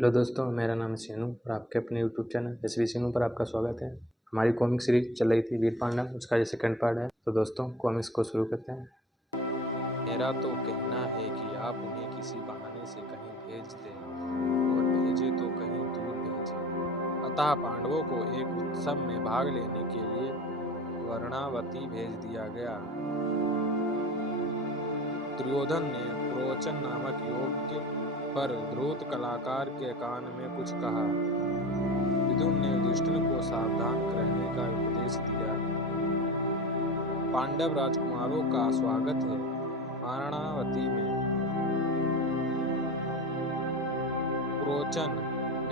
Hello दोस्तों, मेरा नाम है सीनू और आपके अपने यूट्यूब चैनल एसवी सीनू पर आपका स्वागत है। हमारी कॉमिक सीरीज चल रही थी वीर पांडव, उसका ये सेकंड पार्ट है। तो दोस्तों कॉमिक्स को शुरू करते हैं। मेरा तो कहना है कि आप उन्हें किसी बहाने से कहीं भेज दें और भेजे तो कहीं दूर भेजें। अतः पांडवों को एक उत्सव में भाग लेने के लिए वर्णावती भेज दिया गया। दुर्योधन ने प्रवचन नामक यज्ञ पर द्रुत कलाकार के कान में कुछ कहा। विदुर ने युधिष्ठिर को सावधान रहने का उपदेश दिया। पांडव राजकुमारों का स्वागत है। वाराणावती में प्रवचन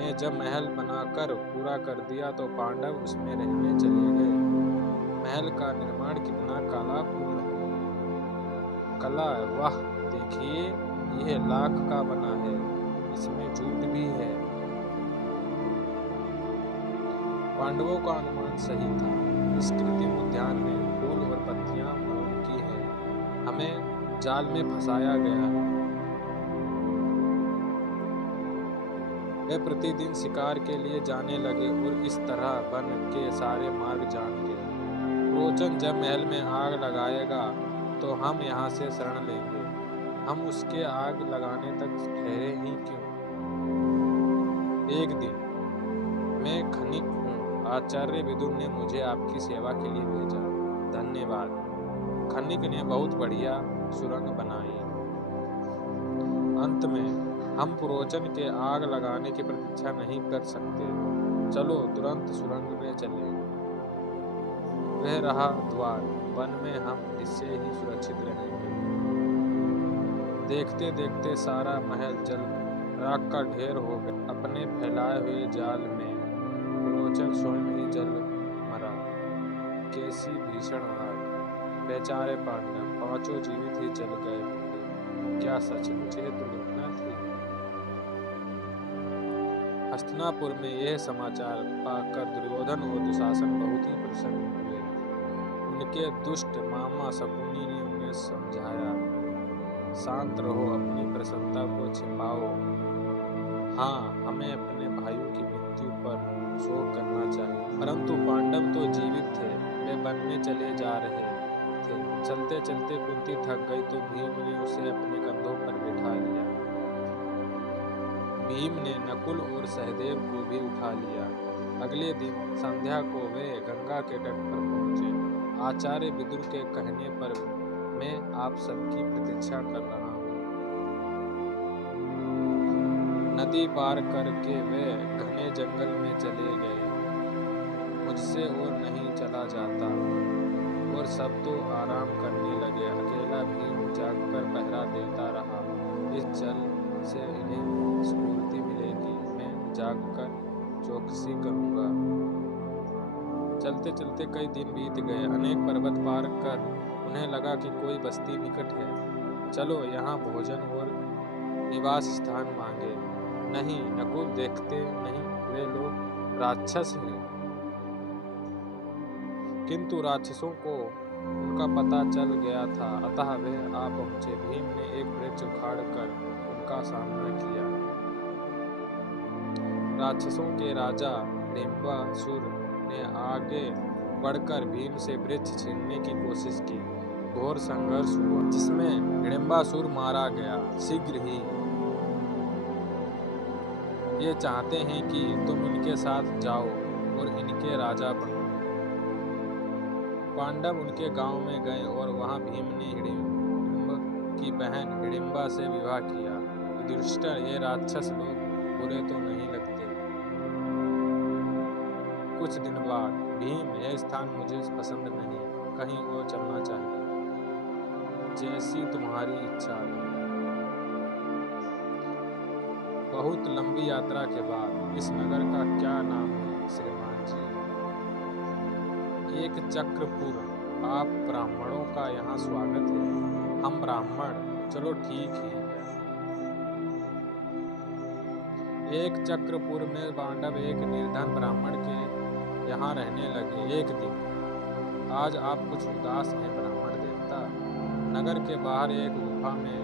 ने जब महल बनाकर पूरा कर दिया तो पांडव उसमें रहने चले गए। महल का निर्माण कितना कलापूर्ण है। कला वाह, देखिए यह लाख का बना है, इसमें झूठ भी है। पांडवों का अनुमान सही था। इस कृत्रिम उद्यान में फूल और पत्तियां मोम की हैं। हमें जाल में फंसाया गया है। वे प्रतिदिन शिकार के लिए जाने लगे और इस तरह वन के सारे मार्ग जान गए। प्रवचन जब महल में आग लगाएगा तो हम यहाँ से शरण लेंगे। हम उसके आग लगाने तक ठहरे ही क्यों। एक दिन मैं खनिक हूँ, आचार्य विदुर ने मुझे आपकी सेवा के लिए भेजा। धन्यवाद। खनिक ने बहुत बढ़िया सुरंग बनाई। अंत में हम प्रवचन के आग लगाने की प्रतीक्षा नहीं कर सकते। चलो तुरंत सुरंग में चलें। वह रहा द्वार। वन में हम इससे ही सुरक्षित रहेंगे। देखते देखते सारा महल जल राख का ढेर हो गया। अपने फैलाए हुए जाल में प्रवचन स्वयं ही जल मरा। कैसी भीषण आग। बेचारे पांडव पांचों जीवित ही जल गए होंगे। क्या सचमुच यह दुर्घटना थी। हस्तिनापुर में यह समाचार पाकर दुर्योधन और दुशासन बहुत ही प्रसन्न हुए। उनके दुष्ट मामा शकुनी ने उन्हें समझाया, शांत रहो, अपनी प्रसन्नता को छिपाओ। हाँ, हमें अपने भाइयों की मृत्यु पर शोक करना चाहिए। परंतु पांडव तो जीवित थे, वे वन में चले जा रहे थे। चलते चलते कुंती थक गई तो भीम ने उसे अपने कंधों पर बिठा लिया। भीम ने नकुल और सहदेव को भी उठा लिया। अगले दिन संध्या को वे गंगा के तट पर पहुंचे। आचार्य विदुर के कहने पर मैं आप सबकी प्रतीक्षा कर रहा हूँ। नदी पार करके वे घने जंगल में चले गए। मुझसे और नहीं चला जाता और सब तो आराम करने लगे। अकेला भीम जागकर पहरा देता रहा। इस जल से इन्हें स्फूर्ति मिलेगी। मैं जागकर चौकसी करूंगा। चलते चलते कई दिन बीत गए। अनेक पर्वत पार कर उन्हें लगा कि कोई बस्ती निकट है। चलो यहाँ भोजन और निवास स्थान मांगे। नहीं नकुल, देखते नहीं वे लोग राक्षस हैं। किंतु राक्षसों को उनका पता चल गया था, अतः वे आ पहुंचे। भीम ने एक वृक्ष उखाड़कर उनका सामना किया। राक्षसों के राजा हिडिंबासुर ने आगे बढ़कर भीम से वृक्ष छीनने की कोशिश की। घोर संघर्ष हुआ जिसमें हिडिंबासुर मारा गया। शीघ्र ही ये चाहते हैं कि तुम इनके साथ जाओ और इनके राजा बनो। पांडव उनके गांव में गए और वहां भीम ने हिडिंब की बहन हिडिंबा से विवाह किया। युधिष्ठिर, ये राक्षस लोग बुरे तो नहीं लगते। कुछ दिन बाद भीम, यह स्थान मुझे पसंद नहीं, कहीं और चलना चाहिए। जैसी तुम्हारी इच्छा। बहुत लंबी यात्रा के बाद इस नगर का क्या नाम है श्रीमान जी। एक चक्रपुर। आप ब्राह्मणों का यहाँ स्वागत है। हम ब्राह्मण, चलो ठीक ही है। एक चक्रपुर में पांडव एक निर्धन ब्राह्मण के यहाँ रहने लगे। एक दिन, आज आप कुछ उदास हैं ब्राह्मण देवता। नगर के बाहर एक गुफा में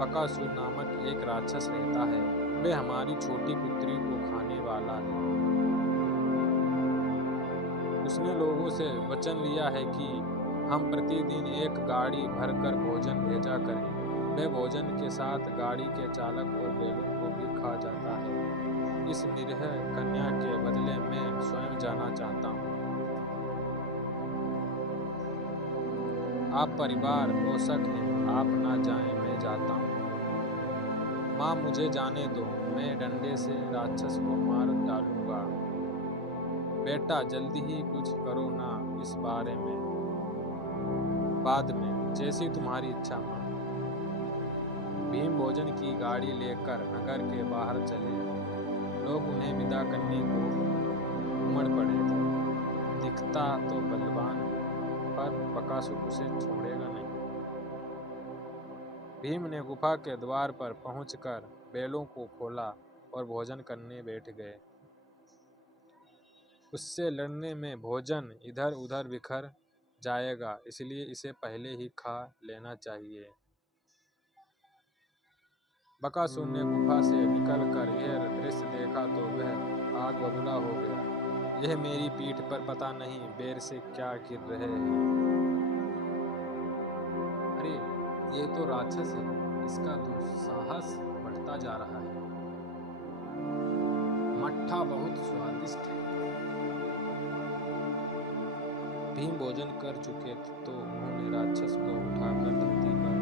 बकासुर नामक एक राक्षस रहता है। वे हमारी छोटी पुत्री को खाने वाला है। उसने लोगों से वचन लिया है कि हम प्रतिदिन एक गाड़ी भरकर भोजन भेजा करें। वह भोजन के साथ गाड़ी के चालक और बैलों को भी खा जाता है। इस निरीह कन्या के बदले मैं स्वयं जाना चाहता हूँ। आप परिवार पोषक हैं, आप ना जाएं, मैं जाता हूँ। माँ, मुझे जाने दो, मैं डंडे से राक्षस को मार डालूंगा। बेटा, जल्दी ही कुछ करो ना इस बारे में, बाद में, जैसी तुम्हारी इच्छा माँ। भीम भोजन की गाड़ी लेकर नगर के बाहर चले। लोग उन्हें विदा करने को उमड़ पड़े थे। दिखता तो बलवान है, पर बकासुर उसे छोड़ेगा नहीं। भीम ने गुफा के द्वार पर पहुंचकर बैलों को खोला और भोजन करने बैठ गए। उससे लड़ने में भोजन इधर उधर बिखर जाएगा, इसलिए इसे पहले ही खा लेना चाहिए। बकासुर ने गुफा से निकलकर यह दृश्य देखा तो वह आग बबूला हो गया। यह मेरी पीठ पर पता नहीं बेर से क्या गिर रहे हैं। अरे, ये तो राक्षस है, इसका दुस्साहस बढ़ता जा रहा है। मट्ठा बहुत स्वादिष्ट है। भीम भोजन कर चुके तो उन्होंने राक्षस को उठाकर धरती पर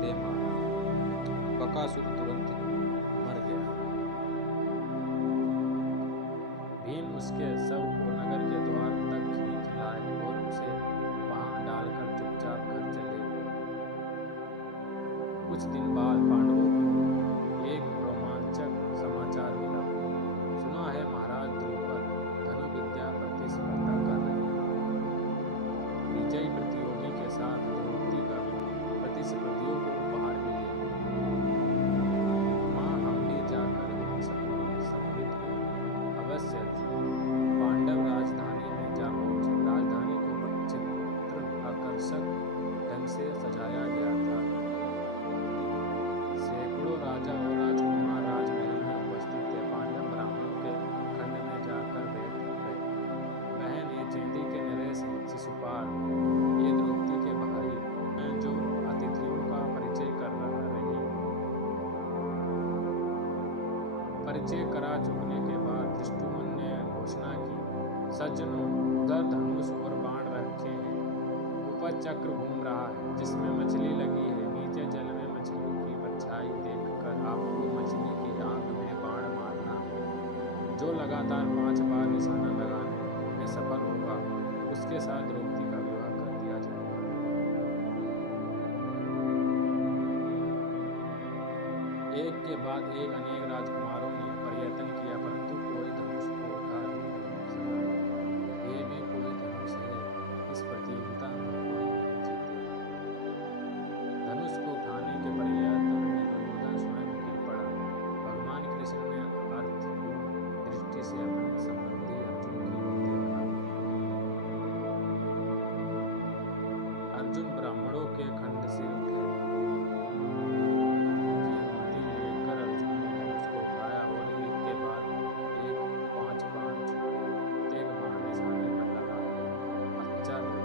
दे मारा। बकासुर तुरंत मर गया। भीम उसके शव को नगर के द्वार तक खींच लाए और उसे वहां डालकर चुपचाप घर चले गए। कुछ दिन बाद पांडवों को एक रोमांचक समाचार मिला। सुना है महाराज द्रुपद धनुर्विद्या प्रतिस्पर्धा कर रहे हैं। विजयी प्रतियोगी के साथ द्रौपदी का प्रतिस्पर्धियों को उपहार मिलेगा। माँ, हम भी जाकर सम्मिलित हो। अवश्य। पांडव राजधानी में जा पहुंचे। राजधानी को चित्र आकर्षक ढंग से सजाया गया था। सैकड़ों राजा और राजकुमार राजमहल में उपस्थित थे। पांडव ब्राह्मणों के खंड में जाकर बैठ गए। बहन, ये चेंदी के नरेश हैं, शिशुपाल, ये द्रौपदी के भाई हैं जो अतिथियों का परिचय कर रही हैं। परिचय करा चुकने के बाद धृष्टुम्न ने घोषणा की, सज्जनों, उधर धनुष और बाण रखे हैं। ऊपर चक्र घूम रहा है जिसमें मछली लगी है। नीचे जल में मछलियों की परछाई देखकर आपको मछली की आंख में बाण मारना है। जो लगातार 5 बार निशाना लगाने में सफल होगा, उसके साथ द्रौपदी का विवाह कर दिया जाएगा। एक के बाद एक अनेक राजकुमारों ने प्रयत्न किया, परंतु कोई धनुष को उठा नहीं सका। ये भी कोई धनुष है, इस प्रतियोगिता में कोई नहीं जीते। धनुष को उठाने के प्रयत्न में दुर्योधन स्वयं गिर पड़ा। भगवान कृष्ण ने अर्थपूर्ण दृष्टि से अपने संबंधी अर्जुन की ओर देखा। अर्जुन ब्राह्मणों के खंड से उठे। लेकर अर्जुन ने धनुष को उठाया और एक के बाद एक 5 बाण छोड़े। प्रत्येक बाण निशाने पर लगा। अच्छा लगा।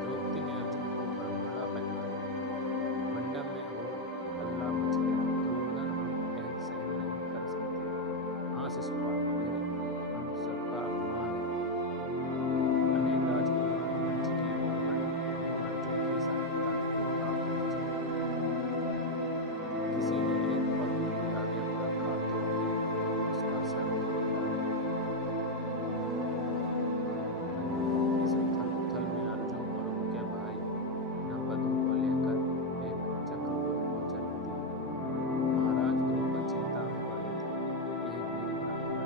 द्रौपदी ने अर्जुन को वरमाला पहनाई। मंडप में हो हल्ला मच गया। दुर्योधन, हम यह सहन नहीं कर सकते। हाँ शिशुपाल, हम सबका अपमान है। अनेक राजकुमार मंच की ओर बढ़े। अर्जुन की सहायता आ पहुंचे। किसी ने एक पग में आगे रखा तो उसका सर टूटा। इस उथल में अर्जुन और उनके भाई नववधु को लेकर एक चक्रव्यूह को चल दिए। महाराज द्रुपद चिंता में पड़े थे। ये वीर ब्राह्मण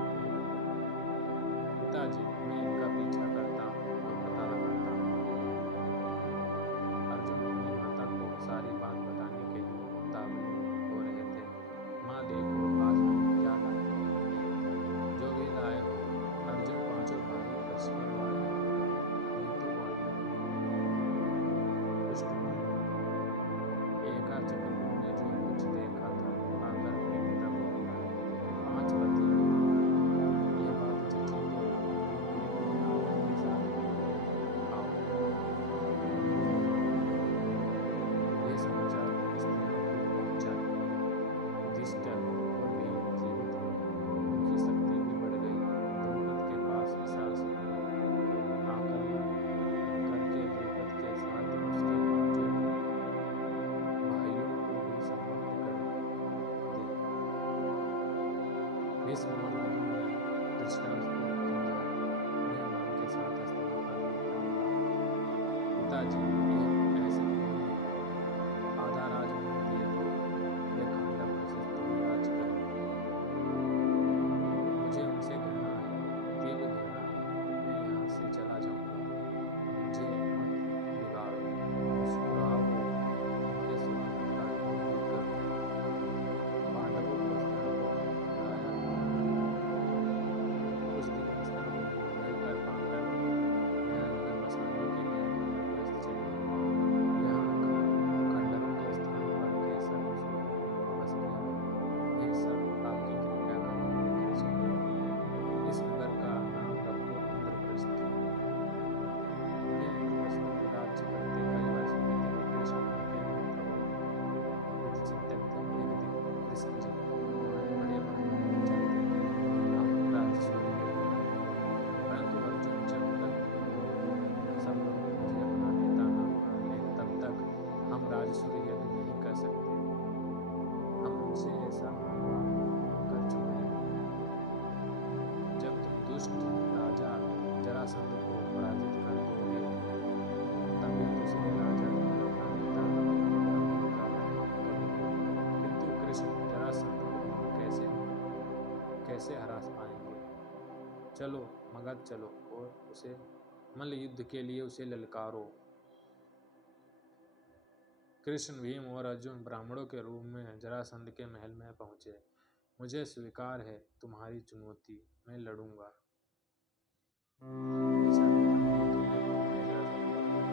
भीष्म और विदुर ने धृतराष्ट्र को समझाया, उन्हें मन के साथ अस्त्रों का निपटाना। पिताजी, यह ऐसा नहीं है। आधा राज मोह दिए तो वे खंडक वशिष्ठ राज करें। मुझे उनसे घृणा है, तीव्र घृणा है। मैं यहाँ से चला जाऊंगा, मुझे मत बिगाड़ो। मुस्कुराओ, उनके स्वागत का भी करो। पांडवों को हस्तिनापुर बुलाया गया। उस दिन हस्तिनापुर में रहकर पांडव नया नगर बसाने के लिए इंद्रप्रस्थ चले। यहाँ खंडहरों के स्थान पर केसर सुंदर बस गया। यह सब आपकी कृपा का फल है कृष्ण। इस नगर का नाम रखो इंद्रप्रस्थ। उन्हें इंद्रप्रस्थ में राज्य करते कई वर्ष बीते। कृष्ण उनके मित्र और हितचिंतक थे। एक दिन कृष्ण जी हमारे बड़े भाई नहीं चाहते हम राजसूय यज्ञ करें, परंतु अर्जुन जब तक सब लोग मुझे अपना नेता न मान ले तब तक हम राजसूय यज्ञ नहीं कर सकते। हम उनसे ऐसा मांगवा कर चुके हैं। जब तुम दुष्ट राजा जरासंध को पराजित कर दोगे तभी दूसरे राजा तुम्हें अपना नेता अंगीकार करेंगे। किंतु कृष्ण, जरासंध को हम कैसे हरा पाएंगे? चलो मगध चलो और उसे मल्ल युद्ध के लिए उसे ललकारो। कृष्ण, भीम और अर्जुन ब्राह्मणों के रूप में जरासंध के महल में पहुंचे। मुझे स्वीकार है तुम्हारी चुनौती, मैं लड़ूंगा। ऐसा नहीं, तुम्हें जरासंध पर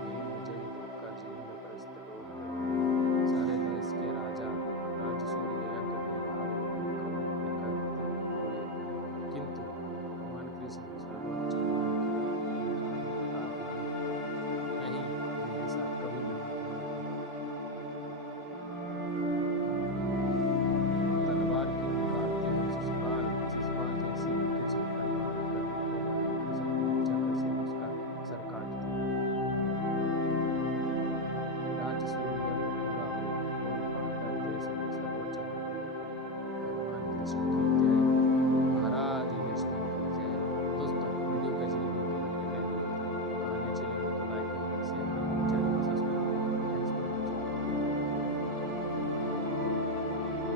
भीम विजयी होकर इंद्रप्रस्थ लौट गए। सारे देश के राजा राजसूय यज्ञ में भाग एकत्रित हुए, किंतु भगवान कृष्ण सर्वोच्च मान के दिखा दिए। नहीं, मैं ऐसा कभी नहीं होने दूंगा। तलवार की निकालते हुए शिशुपाल जैसी कृष्ण तलवार करने को बढ़ा। कृष्ण ने चक्र से उसका सर काट दिया। राजसूय यज्ञ पूरा हुआ और पांडव देश में सर्वोच्च मान दिए गए। भगवान कृष्ण की